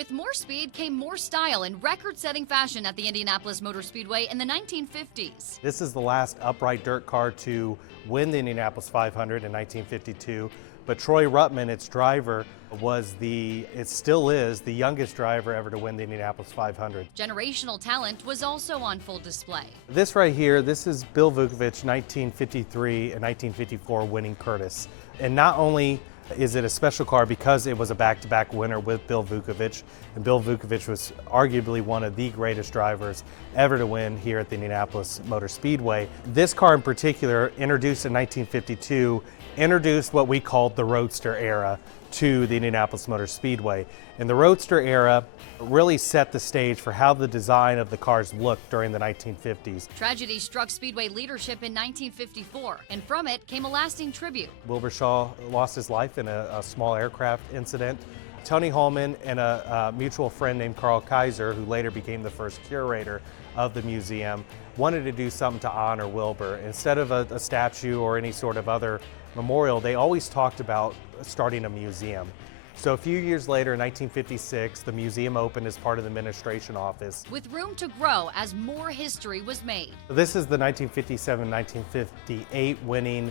With more speed came more style and record-setting fashion at the Indianapolis Motor Speedway in the 1950s. This is the last upright dirt car to win the Indianapolis 500 in 1952, but Troy Ruttman, its driver, it still is, the youngest driver ever to win the Indianapolis 500. Generational talent was also on full display. This right here, this is Bill Vukovich, 1953 and 1954 winning Curtis. And not only is it a special car because it was a back-to-back winner with Bill Vukovich, and Bill Vukovich was arguably one of the greatest drivers ever to win here at the Indianapolis Motor Speedway. This car in particular, introduced in 1952, introduced what we called the Roadster era to the Indianapolis Motor Speedway. And the Roadster era really set the stage for how the design of the cars looked during the 1950s. Tragedy struck Speedway leadership in 1954, and from it came a lasting tribute. Wilbur Shaw lost his life in a small aircraft incident. Tony Holman and a mutual friend named Carl Kaiser, who later became the first curator of the museum, wanted to do something to honor Wilbur. Instead of a statue or any sort of other memorial, they always talked about starting a museum. So a few years later, in 1956, the museum opened as part of the administration office, with room to grow as more history was made. This is the 1957-1958 winning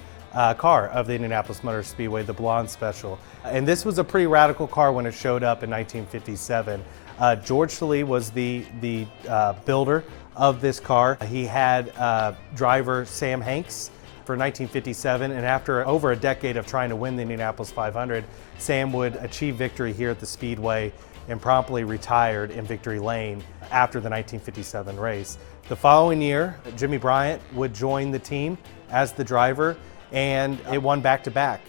car of the Indianapolis Motor Speedway, the Blonde Special. And this was a pretty radical car when it showed up in 1957. George Salee was the builder of this car. He had driver Sam Hanks for 1957, and after over a decade of trying to win the Indianapolis 500, Sam would achieve victory here at the Speedway and promptly retired in Victory Lane after the 1957 race. The following year, Jimmy Bryant would join the team as the driver, and it won back-to-back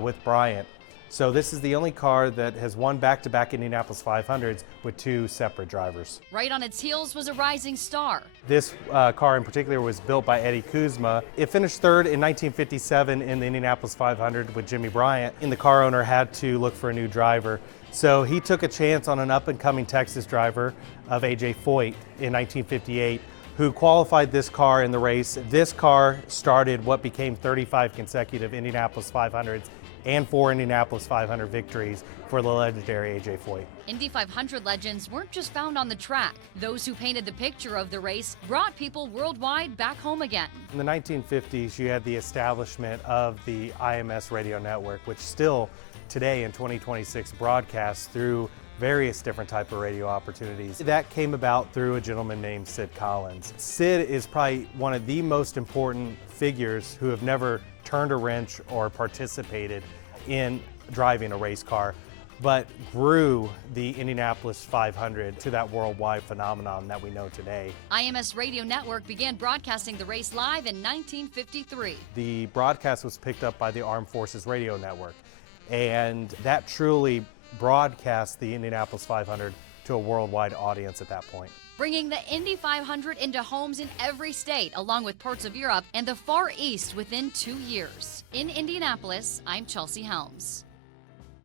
with Bryant. So this is the only car that has won back-to-back Indianapolis 500s with two separate drivers. Right on its heels was a rising star. This car in particular was built by Eddie Kuzma. It finished third in 1957 in the Indianapolis 500 with Jimmy Bryant, and the car owner had to look for a new driver. So he took a chance on an up-and-coming Texas driver of A.J. Foyt in 1958, who qualified this car in the race. This car started what became 35 consecutive Indianapolis 500s and 4 Indianapolis 500 victories for the legendary A.J. Foyt. Indy 500 legends weren't just found on the track. Those who painted the picture of the race brought people worldwide back home again. In the 1950s, you had the establishment of the IMS radio network, which still today in 2026 broadcasts through various different type of radio opportunities. That came about through a gentleman named Sid Collins. Sid is probably one of the most important figures who have never turned a wrench or participated in driving a race car, but grew the Indianapolis 500 to that worldwide phenomenon that we know today. IMS Radio Network began broadcasting the race live in 1953. The broadcast was picked up by the Armed Forces Radio Network, and that truly broadcast the Indianapolis 500 to a worldwide audience at that point, bringing the Indy 500 into homes in every state, along with parts of Europe and the Far East within 2 years. In Indianapolis, I'm Chelsea Helms.